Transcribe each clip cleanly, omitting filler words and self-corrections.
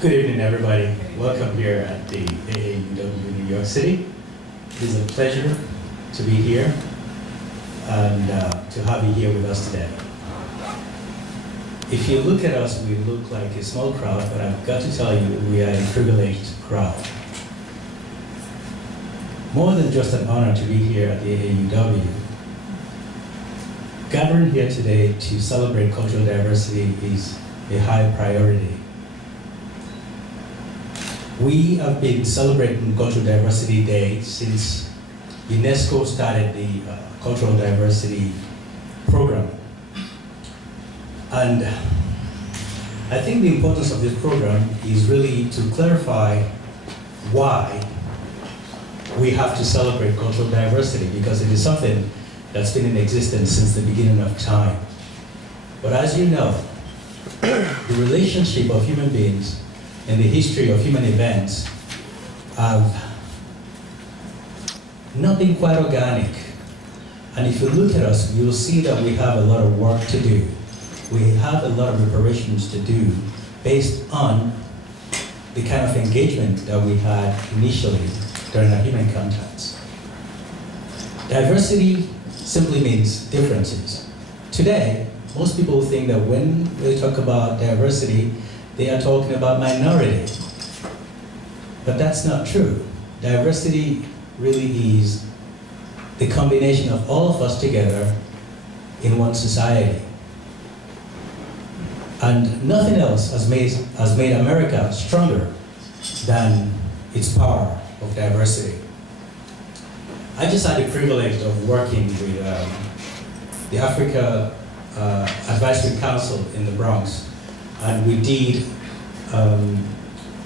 Good evening, everybody. Welcome here at the AAUW New York City. It is a pleasure to be here and to have you here with us today. If you look at us, we look like a small crowd, but I've got to tell you, we are a privileged crowd. More than just an honor to be here at the AAUW. Gathering here today to celebrate cultural diversity is a high priority. We have been celebrating Cultural Diversity Day since UNESCO started the Cultural Diversity Program. And I think the importance of this program is really to clarify why we have to celebrate cultural diversity, because it is something that's been in existence since the beginning of time. But as you know, the relationship of human beings and the history of human events have not been quite organic. And if you look at us, you'll see that we have a lot of work to do. We have a lot of reparations to do based on the kind of engagement that we had initially during our human contacts. Diversity simply means differences. Today, most people think that when they talk about diversity, they are talking about minority. But that's not true. Diversity really is the combination of all of us together in one society. And nothing else has made America stronger than its power of diversity. I just had the privilege of working with the Africa Advisory Council in the Bronx, and we did an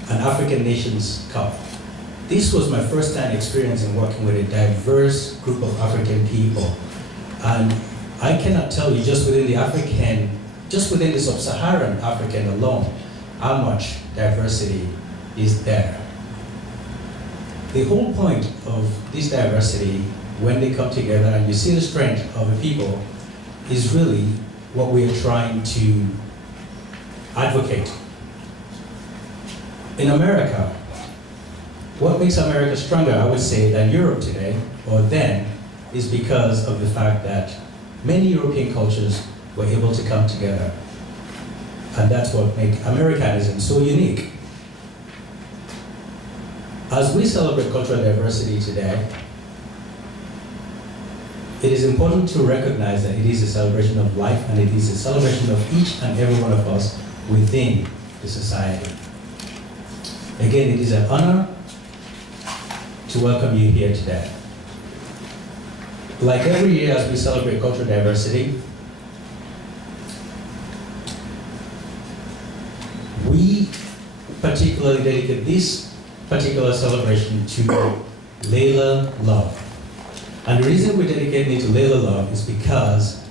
African Nations Cup. This was my first time experience in working with a diverse group of African people. And I cannot tell you just within the sub-Saharan African alone, how much diversity is there. The whole point of this diversity, when they come together and you see the strength of the people, is really what we are trying to advocate. In America, what makes America stronger, I would say, than Europe today, or then, is because of the fact that many European cultures were able to come together. And that's what makes Americanism so unique. As we celebrate cultural diversity today, it is important to recognize that it is a celebration of life, and it is a celebration of each and every one of us within the society. Again, it is an honor to welcome you here today. Like every year as we celebrate cultural diversity, we particularly dedicate this particular celebration to Layla Love. And the reason we're dedicating it to Layla Love is because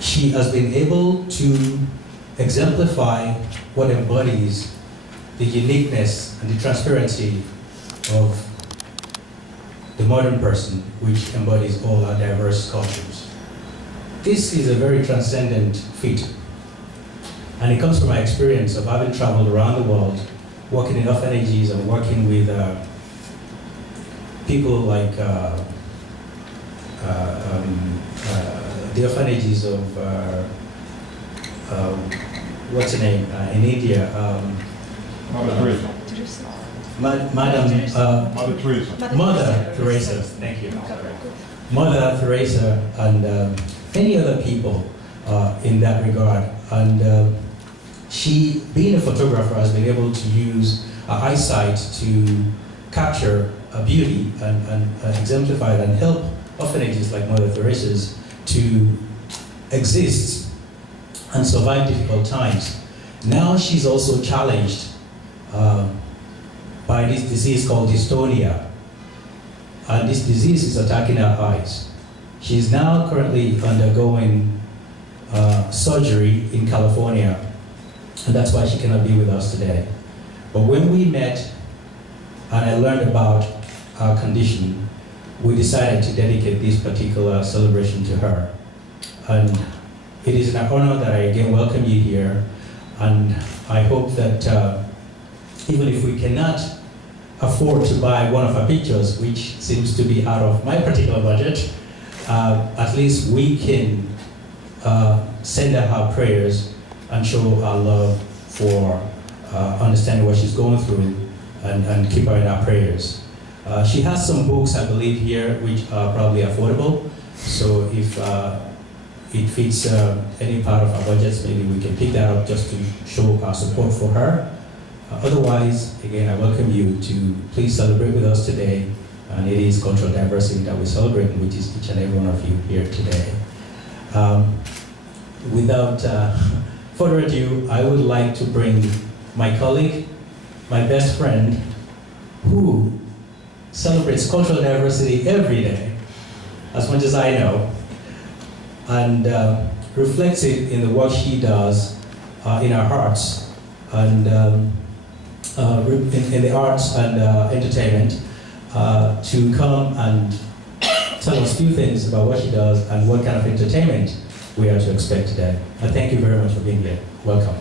she has been able to exemplify what embodies the uniqueness and the transparency of the modern person, which embodies all our diverse cultures. This is a very transcendent feat. And it comes from my experience of having traveled around the world, working in orphanages and working with people like the orphanages of, what's her name, in India? Mother Teresa. Mother Teresa. Mother Teresa, thank you. Mother Teresa and many other people in that regard. And she, being a photographer, has been able to use her eyesight to capture beauty and exemplify it and help orphanages like Mother Teresa's to exist and survive difficult times. Now she's also challenged by this disease called dystonia. And this disease is attacking her eyes. She's now currently undergoing surgery in California, and that's why she cannot be with us today. But when we met and I learned about her condition, we decided to dedicate this particular celebration to her. And it is an honor that I again welcome you here. And I hope that even if we cannot afford to buy one of her pictures, which seems to be out of my particular budget, at least we can send her our prayers and show our love for understanding what she's going through and keep her in our prayers. She has some books, I believe, here which are probably affordable. So if it fits any part of our budgets, maybe we can pick that up just to show our support for her. Otherwise, again, I welcome you to please celebrate with us today. And it is cultural diversity that we celebrate, which is each and every one of you here today. Without further ado, I would like to bring my colleague, my best friend, who celebrates cultural diversity every day, as much as I know, and reflects it in the work she does in our hearts, and in the arts and entertainment, to come and tell us a few things about what she does and what kind of entertainment we are to expect today. I thank you very much for being here. Welcome.